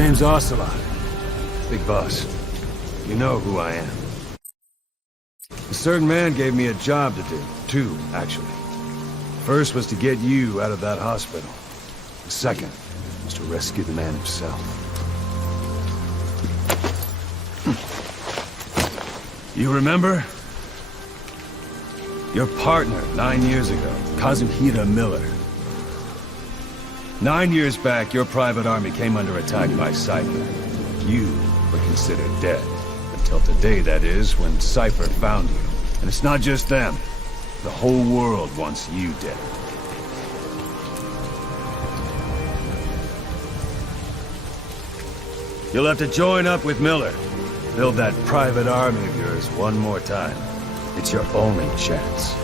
name's Ocelot. Big boss. You know who I am. A certain man gave me a job to do. Two, actually. First was to get you out of that hospital. The second was to rescue the man himself. You remember? Your partner 9 years ago, Kazuhira Miller. 9 years back, your private army came under attack by Cypher. You were considered dead. Until today, that is, when Cypher found you. And it's not just them. The whole world wants you dead. You'll have to join up with Miller. Build that private army of yours one more time. It's your only chance.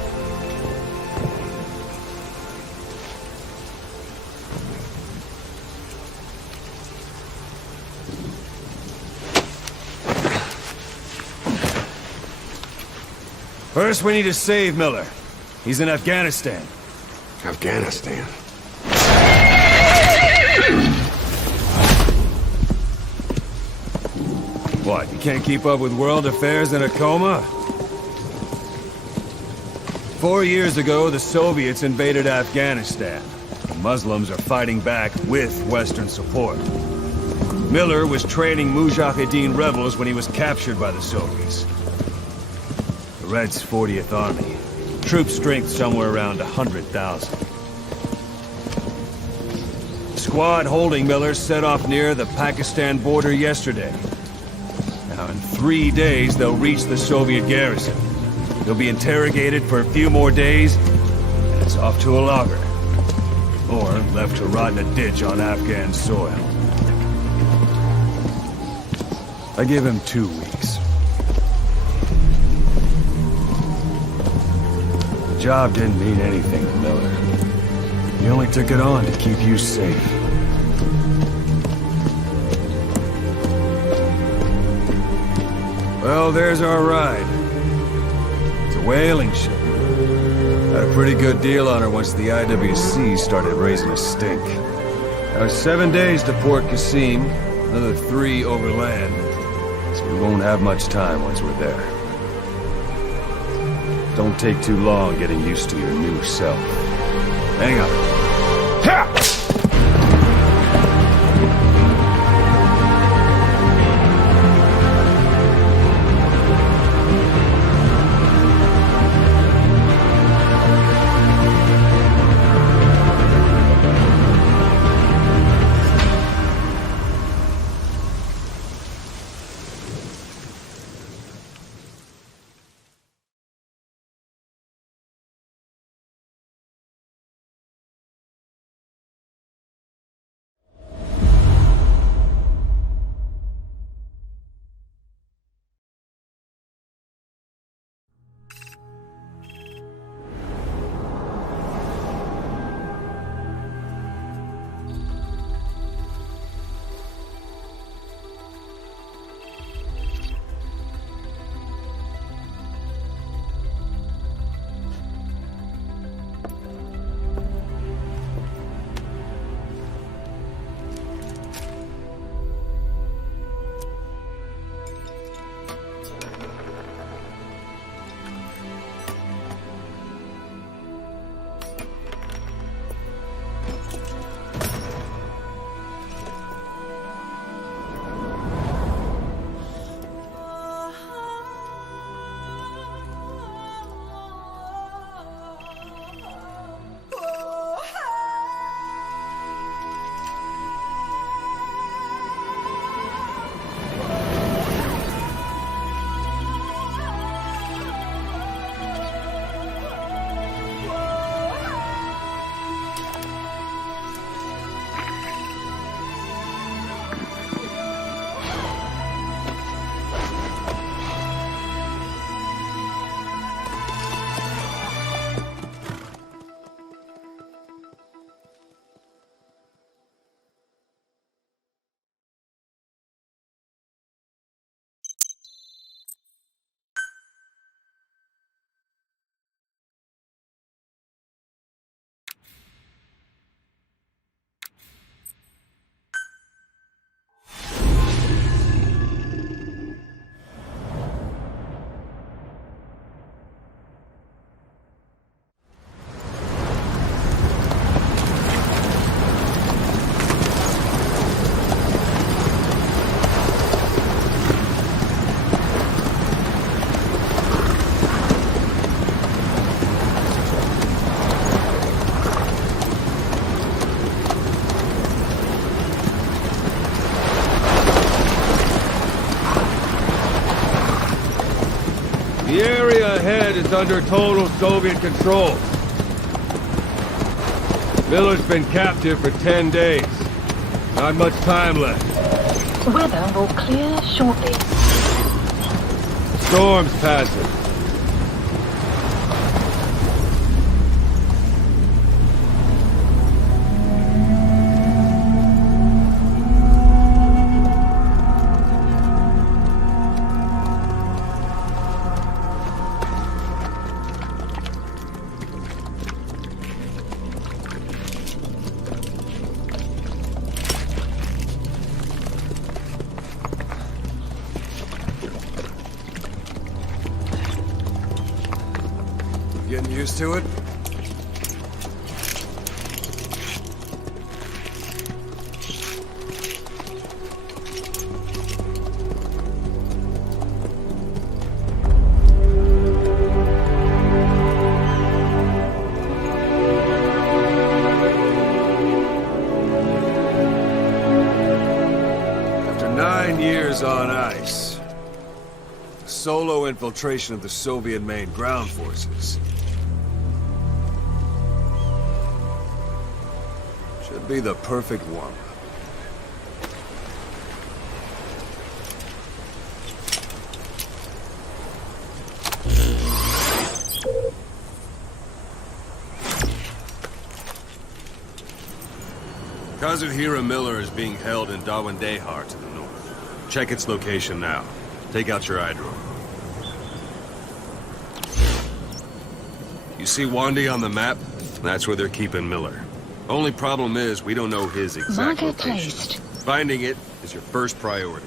First, we need to save Miller. He's in Afghanistan. Afghanistan? What, you can't keep up with world affairs in a coma? 4 years ago, the Soviets invaded Afghanistan. The Muslims are fighting back with Western support. Miller was training Mujahideen rebels when he was captured by the Soviets. The Red's 40th Army. Troop strength somewhere around 100,000. The squad holding Miller set off near the Pakistan border yesterday. Now, in 3 days, they'll reach the Soviet garrison. They'll be interrogated for a few more days, and it's off to a logger. Or left to rot in a ditch on Afghan soil. I give him 2 weeks. The job didn't mean anything to Miller. He only took it on to keep you safe. Well, there's our ride. It's a whaling ship. Had a pretty good deal on her once the IWC started raising a stink. Now it's 7 days to Port Qasim, another 3 overland. So we won't have much time once we're there. Don't take too long getting used to your new self. Hang on. Ha! is under total Soviet control. Miller's been captive for 10 days. Not much time left. Weather will clear shortly. Storm's passing. Getting used to it? After 9 years on ice, solo infiltration of the Soviet main ground forces should be the perfect one. Kazuhira Miller is being held in Dawandehar to the north. Check its location now. Take out your eye drone. You see Wandy on the map? That's where they're keeping Miller. Only problem is, we don't know his exact Marker location. placed. Finding it is your first priority.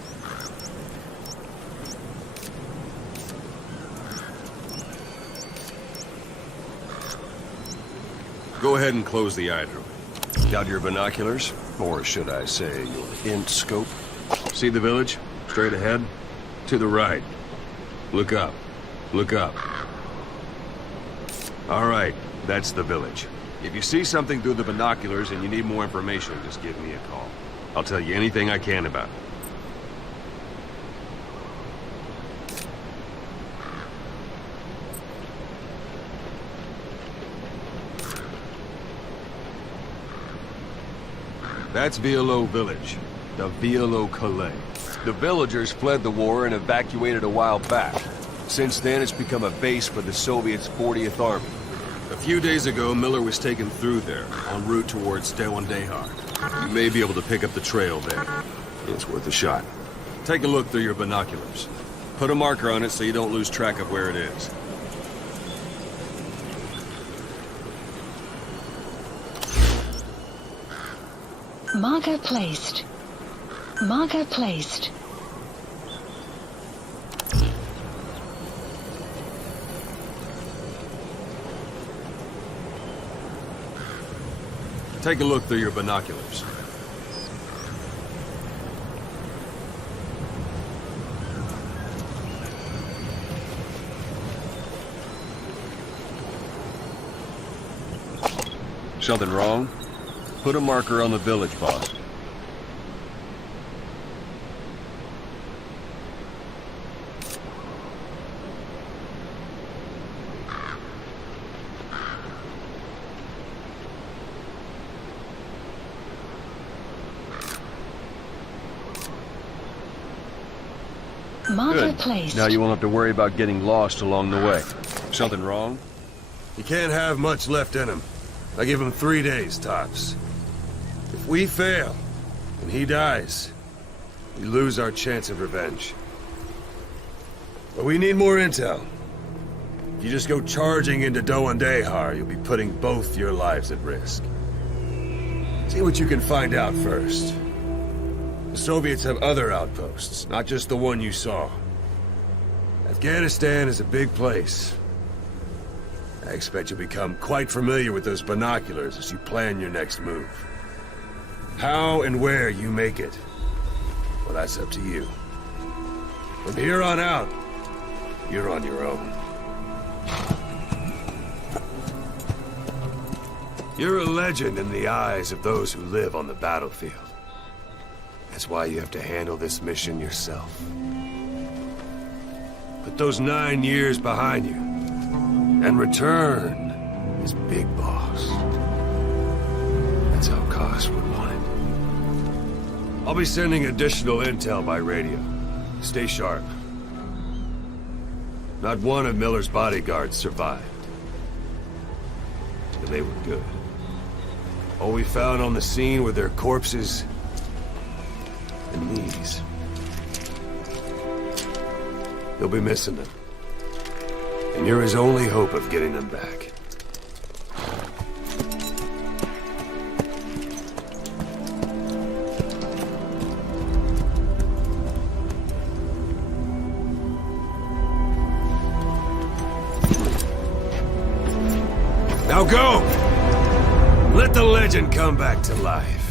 Go ahead and close the eye drone. Got your binoculars? Or should I say, your int scope? See the village? Straight ahead? To the right. Look up. Look up. All right, that's the village. If you see something through the binoculars and you need more information, just give me a call. I'll tell you anything I can about it. That's Violo Village, the Violo Calais. The villagers fled the war and evacuated a while back. Since then, it's become a base for the Soviets' 40th Army. A few days ago, Miller was taken through there, en route towards Dawandehar. You may be able to pick up the trail there. It's worth a shot. Take a look through your binoculars. Put a marker on it so you don't lose track of where it is. Marker placed. Marker placed. Take a look through your binoculars. Something wrong? Put a marker on the village, boss. Marker Good. placed. Now you won't have to worry about getting lost along the way. Something wrong? He can't have much left in him. I give him 3 days, tops. If we fail, and he dies, we lose our chance of revenge. But we need more intel. If you just go charging into Dawandehar, you'll be putting both your lives at risk. See what you can find out first. The Soviets have other outposts, not just the one you saw. Afghanistan is a big place. I expect you'll become quite familiar with those binoculars as you plan your next move. How and where you make it, well, that's up to you. From here on out, you're on your own. You're a legend in the eyes of those who live on the battlefield. That's why you have to handle this mission yourself. Put those 9 years behind you. And return as Big Boss. That's how Koss would want it. I'll be sending additional intel by radio. Stay sharp. Not one of Miller's bodyguards survived. And they were good. All we found on the scene were their corpses and these. You'll be missing them. And you're his only hope of getting them back. Now go! Let the legend come back to life.